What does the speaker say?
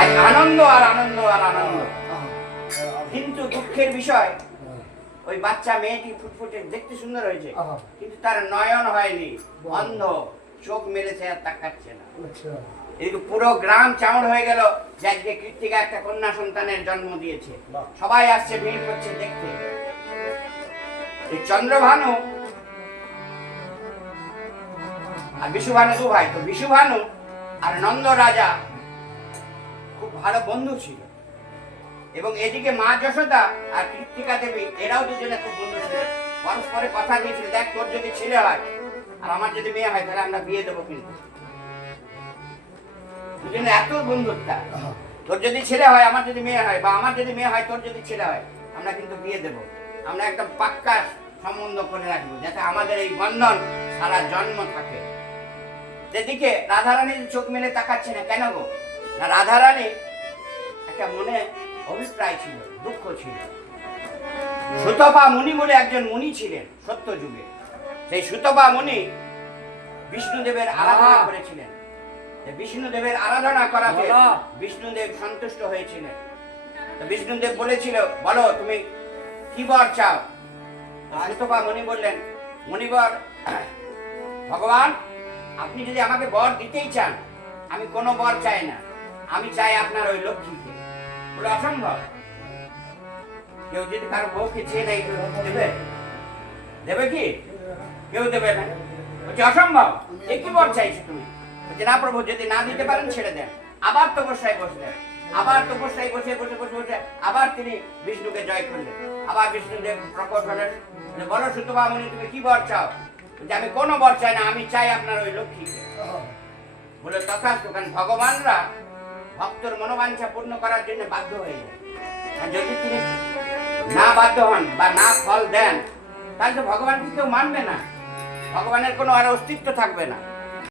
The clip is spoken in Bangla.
আজ আনন্দ আর আনন্দ আর আনন্দ। কিন্তু দুঃখের বিষয়, ওই বাচ্চা মেয়েটি ফুটফুটে দেখতে সুন্দর হয়েছে, কিন্তু তার নয়ন হয়নি, অন্ধ, চোখ মেরেছে আর তাকাচ্ছে না। এদিকে পুরো গ্রাম চামড় হয়ে গেল যে আজকে কৃত্তিকা একটা কন্যা সন্তানের জন্ম দিয়েছে। সবাই আসছে, ভিড় করছে দেখতে। এই চন্দ্রভানু আর বিশুভানু দু ভাই, তো বিশুভানু আর নন্দ রাজা খুব ভালো বন্ধু ছিল। এবং এদিকে মা যশোদা আর কৃত্তিকা দেবী, এরাও দুজনে খুব বন্ধু ছিল। পরস্পরে কথা দিয়েছিল, দেখ তোর যদি ছেলে হয় আর আমার যদি মেয়ে হয় তাহলে আমরা বিয়ে দেবো। কিন্তু দুজনে এত বন্ধুত্ব, তোর যদি ছেলে হয় আমার যদি মেয়ে হয়, বা আমার যদি মেয়ে হয় তোর যদি ছেলে হয়, আমরা কিন্তু বিয়ে দেব। আমরা একদম পাক্কা সম্বন্ধ করে রাখবো, যাতে আমাদের এই বন্ধন সারা জন্ম থাকে। যেদিকে রাধারানী চোখ মেলে তাকাচ্ছে না কেন গো? না, রাধারানী একটা মনে অভিপ্রায় ছিল, দুঃখ ছিল। সুতপা মুনি বলে একজন মুনি ছিলেন সত্য যুগে। সেই সুতপা মুনি বিষ্ণুদেবের আরাধনা করেছিলেন। বিষ্ণুদেবের আরাধনা করাতে বিষ্ণুদেব সন্তুষ্ট হয়েছিলেন। তো বিষ্ণুদেব বলেছিল, বলো তুমি কি বর চাও? সুতপা মুনি বললেন, মুনিবর, ভগবান আপনি যদি আমাকে বর দিতেই চান, আমি কোনো বর চাই না, আমি চাই আপনার ওই লক্ষ্মীকে। বলে অসম্ভব, কেউ যদি কারো বউকে চেয়ে নেই দেবে? দেবে কি? কেউ দেবে না। বলছে অসম্ভব, এ কি বর চাইছো তুমি? বলছে না প্রভু, যদি না দিতে পারেন ছেড়ে দেন। আবার তপস্যায় বসলেন, আবার তপস্যায় বসে বসে বসে বসে আবার তিনি বিষ্ণুকে জয় করলেন। আবার বিষ্ণুদেব প্রকট হলেন, বলো সুতপা মুনি তুমি কি বর চাও? যে আমি কোনো বর চাই না, আমি চাই আপনার ওই লক্ষ্মীকে। বলে তথাস্তু। কারণ ভগবানরা ভক্তর মনোবাঞ্ছা পূর্ণ করার জন্য বাধ্য হয়ে যায়। আর যদি তিনি না বাধ্য হন বা না ফল দেন, তাহলে তো ভগবানকে কেউ মানবে না, ভগবানের কোনো আর অস্তিত্ব থাকবে না।